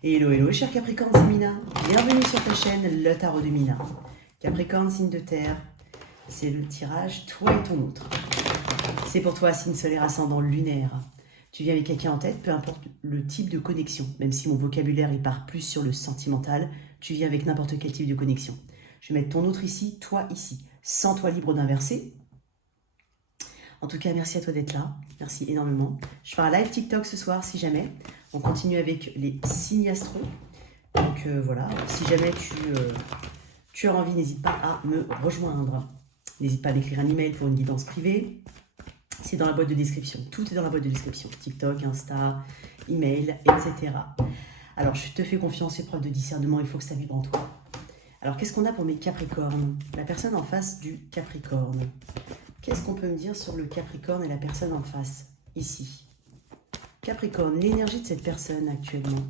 Hello, hello, cher Capricorne, c'est Mina. Bienvenue sur ta chaîne, le tarot de Mina. Capricorne, signe de terre, c'est le tirage toi et ton autre. C'est pour toi, signe solaire ascendant lunaire. Tu viens avec quelqu'un en tête, peu importe le type de connexion. Même si mon vocabulaire il part plus sur le sentimental, tu viens avec n'importe quel type de connexion. Je vais mettre ton autre ici, toi ici. Sens-toi libre d'inverser. En tout cas, merci à toi d'être là. Merci énormément. Je ferai un live TikTok ce soir si jamais. On continue avec les signes astro. Donc voilà, si jamais tu as envie, n'hésite pas à me rejoindre. N'hésite pas à m'écrire un email pour une guidance privée. C'est dans la boîte de description. Tout est dans la boîte de description. TikTok, Insta, email, etc. Alors, je te fais confiance, fais preuve de discernement. Il faut que ça vibre en toi. Alors, qu'est-ce qu'on a pour mes Capricornes? La personne en face du Capricorne. Qu'est-ce qu'on peut me dire sur le Capricorne et la personne en face, ici? Capricorne, l'énergie de cette personne actuellement.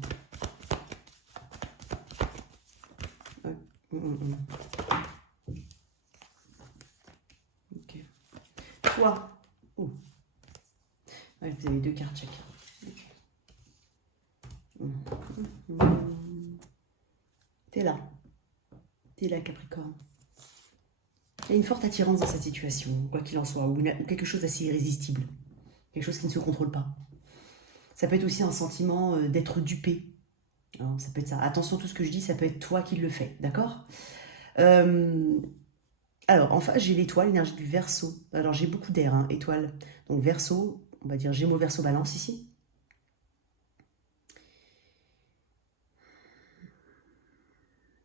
Ok. Toi. Oh. Ouais, vous avez deux cartes chacun. Okay. T'es là. T'es là, Capricorne. Il y a une forte attirance dans cette situation, quoi qu'il en soit, ou quelque chose d'assez irrésistible. Quelque chose qui ne se contrôle pas. Ça peut être aussi un sentiment d'être dupé. Alors, ça peut être ça. Attention, tout ce que je dis, ça peut être toi qui le fais, d'accord? Alors, en face, j'ai l'étoile, l'énergie du Verseau. Alors, j'ai beaucoup d'air, hein, étoile. Donc, Verseau, on va dire Gémeaux, Verseau, Balance ici.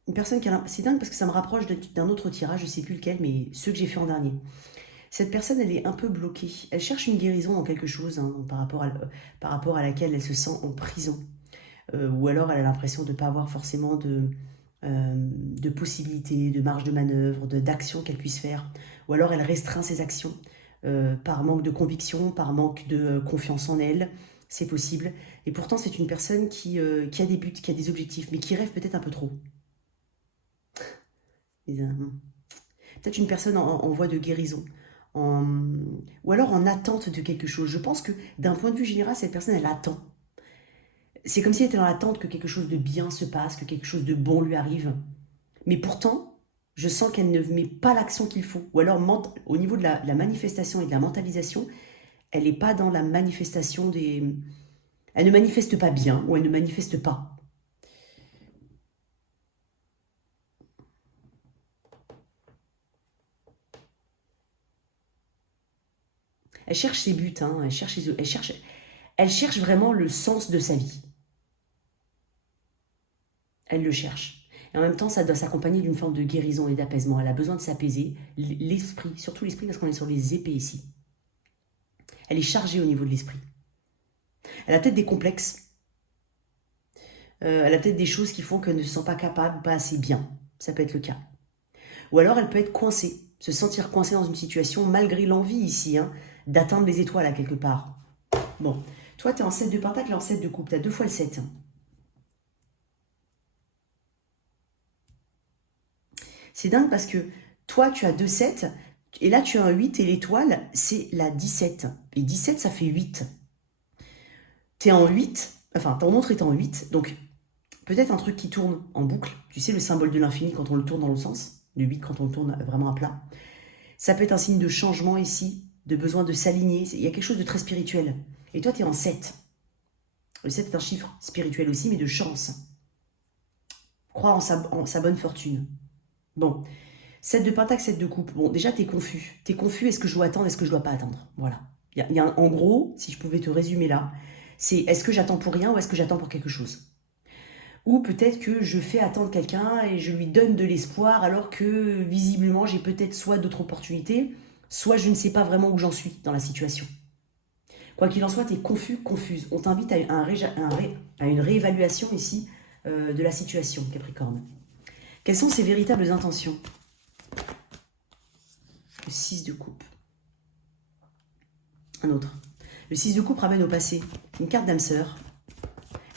Une personne qui a... C'est dingue parce que ça me rapproche d'un autre tirage, je ne sais plus lequel, mais ceux que j'ai fait en dernier. Cette personne, elle est un peu bloquée. Elle cherche une guérison dans quelque chose, hein, par rapport à laquelle elle se sent en prison. Ou alors elle a l'impression de ne pas avoir forcément de possibilités, de marge de manœuvre, d'action qu'elle puisse faire. Ou alors elle restreint ses actions par manque de conviction, par manque de confiance en elle. C'est possible. Et pourtant, c'est une personne qui a des buts, qui a des objectifs, mais qui rêve peut-être un peu trop. Peut-être une personne en voie de guérison. Ou alors en attente de quelque chose. Je pense que d'un point de vue général, cette personne, elle attend. C'est comme si elle était dans l'attente que quelque chose de bien se passe, que quelque chose de bon lui arrive. Mais pourtant, je sens qu'elle ne met pas l'action qu'il faut. Ou alors, au niveau de la manifestation et de la mentalisation, elle n'est pas dans la manifestation des... Elle ne manifeste pas bien, ou elle ne manifeste pas. Elle cherche ses buts, hein, elle cherche vraiment le sens de sa vie. Elle le cherche. Et en même temps, ça doit s'accompagner d'une forme de guérison et d'apaisement. Elle a besoin de s'apaiser, l'esprit, surtout l'esprit parce qu'on est sur les épées ici. Elle est chargée au niveau de l'esprit. Elle a peut-être des complexes. Elle a peut-être des choses qui font qu'elle ne se sent pas capable, pas assez bien. Ça peut être le cas. Ou alors elle peut être coincée, se sentir coincée dans une situation malgré l'envie ici, hein, d'atteindre les étoiles à quelque part. Bon, toi tu es en 7 de pentacle et en 7 de coupe, tu as 2 fois le 7. C'est dingue parce que toi tu as 2 7 et là tu as un 8 et l'étoile c'est la 17. Et 17 ça fait 8. Tu es en 8, enfin ton montre est en 8, donc peut-être un truc qui tourne en boucle. Tu sais le symbole de l'infini quand on le tourne dans l'autre sens, le 8 quand on le tourne vraiment à plat. Ça peut être un signe de changement ici, de besoin de s'aligner. Il y a quelque chose de très spirituel. Et toi tu es en 7. Le 7 est un chiffre spirituel aussi, mais de chance. Croire en sa bonne fortune. Bon, 7 de pentacle, 7 de coupe. Bon, déjà, t'es confus. T'es confus, est-ce que je dois attendre, est-ce que je dois pas attendre? Voilà. En gros, si je pouvais te résumer là, c'est est-ce que j'attends pour rien ou est-ce que j'attends pour quelque chose? Ou peut-être que je fais attendre quelqu'un et je lui donne de l'espoir alors que visiblement j'ai peut-être soit d'autres opportunités, soit je ne sais pas vraiment où j'en suis dans la situation. Quoi qu'il en soit, tu es confus, confuse. On t'invite à une réévaluation ici de la situation, Capricorne. Quelles sont ses véritables intentions? Le 6 de coupe. Un autre. Le 6 de coupe ramène au passé. Une carte d'âme sœur.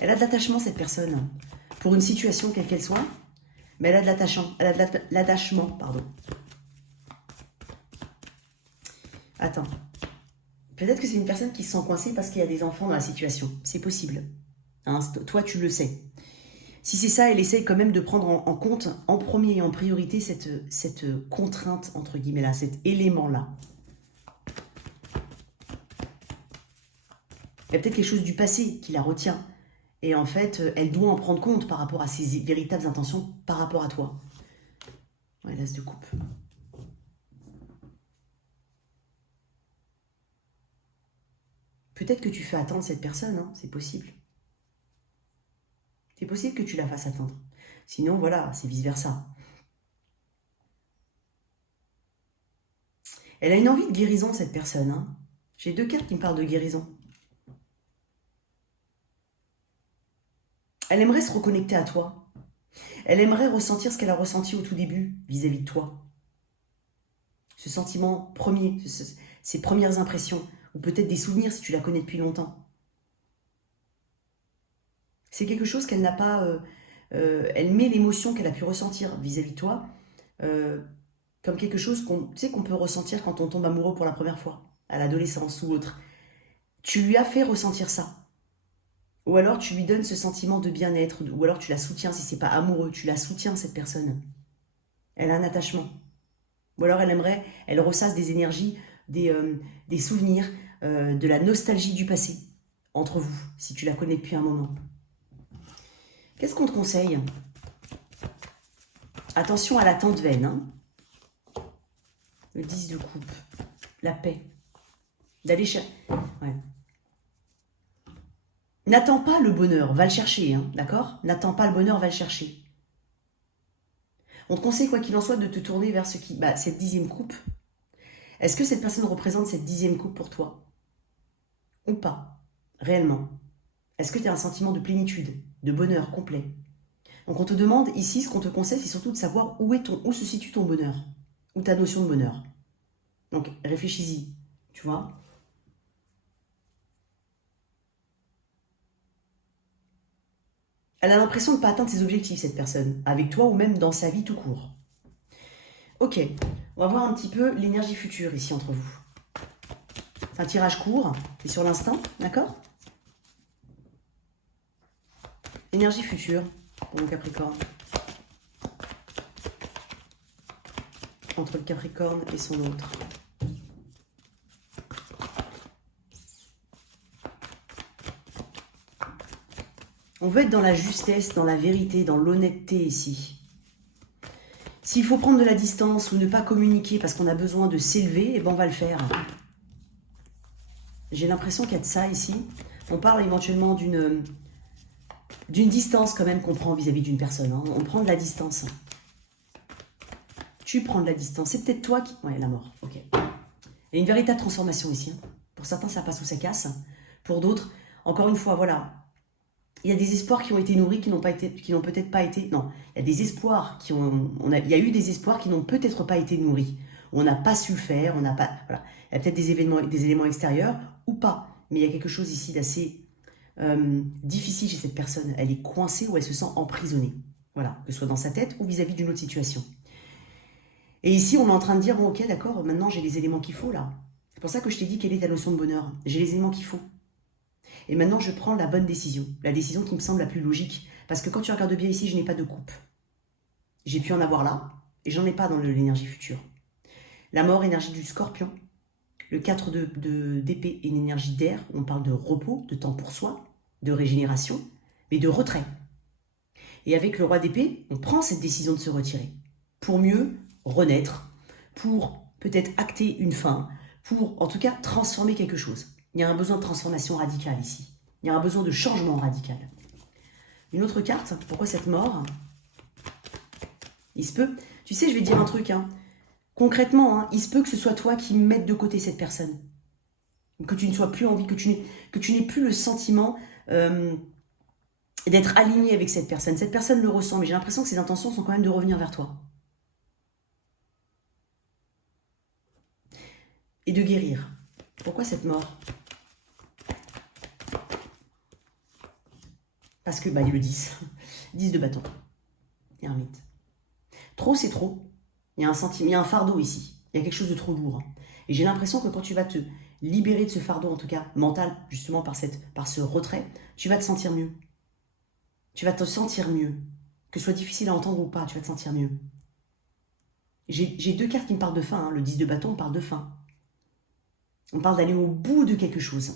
Elle a de l'attachement, cette personne, pour une situation quelle qu'elle soit, mais elle a de l'attachement, pardon. Attends. Peut-être que c'est une personne qui se sent coincée parce qu'il y a des enfants dans la situation. C'est possible. Hein, toi, tu le sais. Si c'est ça, elle essaye quand même de prendre en compte, en premier et en priorité, cette contrainte, entre guillemets là, cet élément-là. Il y a peut-être quelque chose du passé qui la retient. Et en fait, elle doit en prendre compte par rapport à ses véritables intentions par rapport à toi. Ouais, l'as de coupe. Peut-être que tu fais attendre cette personne, hein, c'est possible. C'est possible que tu la fasses attendre. Sinon, voilà, c'est vice-versa. Elle a une envie de guérison, cette personne. Hein. J'ai 2 cartes qui me parlent de guérison. Elle aimerait se reconnecter à toi. Elle aimerait ressentir ce qu'elle a ressenti au tout début vis-à-vis de toi. Ce sentiment premier, ces premières impressions, ou peut-être des souvenirs si tu la connais depuis longtemps. C'est quelque chose qu'elle n'a pas... elle met l'émotion qu'elle a pu ressentir vis-à-vis de toi comme quelque chose qu'on peut ressentir quand on tombe amoureux pour la première fois, à l'adolescence ou autre. Tu lui as fait ressentir ça. Ou alors tu lui donnes ce sentiment de bien-être, ou alors tu la soutiens si c'est pas amoureux, tu la soutiens cette personne. Elle a un attachement. Ou alors elle ressasse des énergies, des souvenirs, de la nostalgie du passé entre vous, si tu la connais depuis un moment. Qu'est-ce qu'on te conseille? Attention à la tente veine. Hein. Le 10 de coupe. La paix. D'aller chercher... Ouais. N'attends pas le bonheur, va le chercher, hein, d'accord? N'attends pas le bonheur, va le chercher. On te conseille, quoi qu'il en soit, de te tourner vers cette 10e coupe. Est-ce que cette personne représente cette 10e coupe pour toi? Ou pas? Réellement? Est-ce que tu as un sentiment de plénitude, de bonheur complet? Donc on te demande ici, ce qu'on te conseille, c'est surtout de savoir où se situe ton bonheur, ou ta notion de bonheur. Donc réfléchis-y, tu vois. Elle a l'impression de ne pas atteindre ses objectifs, cette personne, avec toi ou même dans sa vie tout court. Ok, on va voir un petit peu l'énergie future ici entre vous. C'est un tirage court, c'est sur l'instant, d'accord? Énergie future pour mon Capricorne. Entre le Capricorne et son autre. On veut être dans la justesse, dans la vérité, dans l'honnêteté ici. S'il faut prendre de la distance ou ne pas communiquer parce qu'on a besoin de s'élever, eh ben on va le faire. J'ai l'impression qu'il y a de ça ici. On parle éventuellement d'une distance quand même qu'on prend vis-à-vis d'une personne. Hein. On prend de la distance. Tu prends de la distance. C'est peut-être toi qui... Ouais, la mort. Ok. Il y a une véritable transformation ici. Hein. Pour certains, ça passe ou ça casse. Pour d'autres, encore une fois, voilà... Il y a des espoirs qui ont été nourris, qui n'ont peut-être pas été... Non, il y a des espoirs il y a eu des espoirs qui n'ont peut-être pas été nourris. On n'a pas su le faire, on n'a pas... Voilà. Il y a peut-être des éléments extérieurs ou pas. Mais il y a quelque chose ici d'assez difficile chez cette personne. Elle est coincée ou elle se sent emprisonnée. Voilà, que ce soit dans sa tête ou vis-à-vis d'une autre situation. Et ici, on est en train de dire, bon ok, d'accord, maintenant j'ai les éléments qu'il faut là. C'est pour ça que je t'ai dit quelle est ta notion de bonheur. J'ai les éléments qu'il faut. Et maintenant, je prends la bonne décision. La décision qui me semble la plus logique. Parce que quand tu regardes bien ici, je n'ai pas de coupe. J'ai pu en avoir là, et j'en ai pas dans l'énergie future. La mort, énergie du scorpion. Le 4 d'épée, une énergie d'air. On parle de repos, de temps pour soi, de régénération, mais de retrait. Et avec le roi d'épée, on prend cette décision de se retirer. Pour mieux renaître, pour peut-être acter une fin, pour en tout cas transformer quelque chose. Il y a un besoin de transformation radicale ici. Il y a un besoin de changement radical. Une autre carte, pourquoi cette mort? Il se peut, tu sais, je vais te dire un truc, hein. Concrètement, hein, il se peut que ce soit toi qui mettes de côté cette personne. Que tu ne sois plus en vie, que tu n'aies plus le sentiment d'être aligné avec cette personne. Cette personne le ressent, mais j'ai l'impression que ses intentions sont quand même de revenir vers toi. Et de guérir. Pourquoi cette mort? Parce que, il est le 10. 10 de bâton. Ermite. Trop, c'est trop. Il y a un sentiment, il y a un fardeau ici. Il y a quelque chose de trop lourd. Et j'ai l'impression que quand tu vas te libérer de ce fardeau, en tout cas mental, justement par ce retrait, tu vas te sentir mieux. Tu vas te sentir mieux. Que ce soit difficile à entendre ou pas, tu vas te sentir mieux. J'ai deux cartes qui me parlent de fin. Hein. Le 10 de bâton, on parle de fin. On parle d'aller au bout de quelque chose.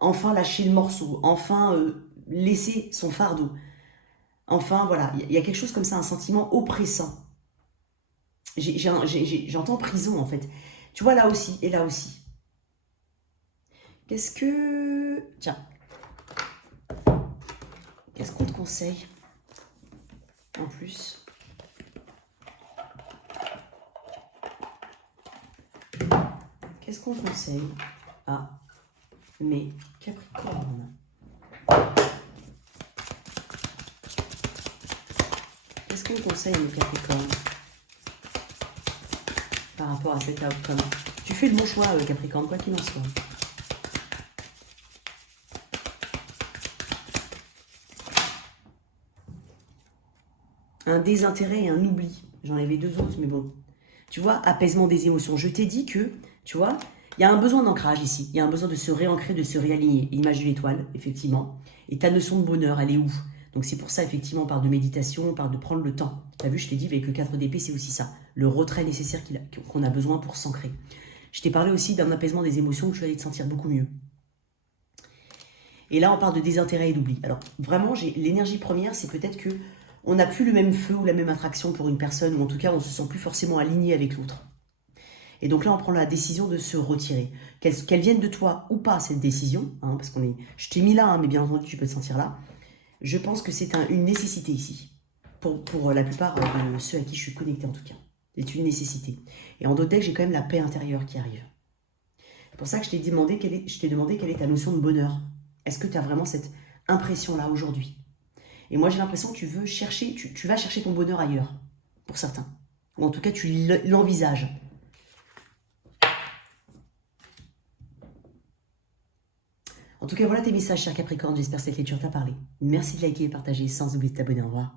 Enfin lâcher le morceau. Enfin laisser son fardeau. Enfin, voilà, il y a quelque chose comme ça, un sentiment oppressant. J'entends prison, en fait. Tu vois, là aussi, et là aussi. Qu'est-ce que... Tiens. Qu'est-ce qu'on te conseille en plus? Qu'est-ce qu'on conseille à mes Capricornes? Qu'est-ce qu'on conseille à mes Capricornes par rapport à cet outcome? Tu fais le bon choix, Capricorne, quoi qu'il en soit. Un désintérêt et un oubli. J'en avais deux autres, mais bon. Tu vois, apaisement des émotions. Je t'ai dit que, tu vois, il y a un besoin d'ancrage ici. Il y a un besoin de se réancrer, de se réaligner. Image de l'étoile, effectivement. Et ta notion de bonheur, elle est où? Donc c'est pour ça, effectivement, on parle de méditation, on parle de prendre le temps. Tu as vu, je t'ai dit, avec le 4 d'épée, c'est aussi ça. Le retrait nécessaire qu'on a besoin pour s'ancrer. Je t'ai parlé aussi d'un apaisement des émotions où tu allais te sentir beaucoup mieux. Et là, on parle de désintérêt et d'oubli. Alors, vraiment, l'énergie première, c'est peut-être que on n'a plus le même feu ou la même attraction pour une personne, ou en tout cas, on ne se sent plus forcément aligné avec l'autre. Et donc là, on prend la décision de se retirer. Qu'elle vienne de toi ou pas, cette décision, hein, parce qu'on est... Je t'ai mis là, hein, mais bien entendu, tu peux te sentir là. Je pense que c'est une nécessité ici, pour la plupart de ceux à qui je suis connectée en tout cas. C'est une nécessité. Et en d'autres decks, j'ai quand même la paix intérieure qui arrive. C'est pour ça que je t'ai demandé quelle est ta notion de bonheur. Est-ce que tu as vraiment cette impression-là aujourd'hui? Et moi, j'ai l'impression que tu veux chercher, tu vas chercher ton bonheur ailleurs, pour certains. Ou en tout cas, tu l'envisages. En tout cas, voilà tes messages, cher Capricorne. J'espère que cette lecture t'a parlé. Merci de liker et partager, sans oublier de t'abonner. Au revoir.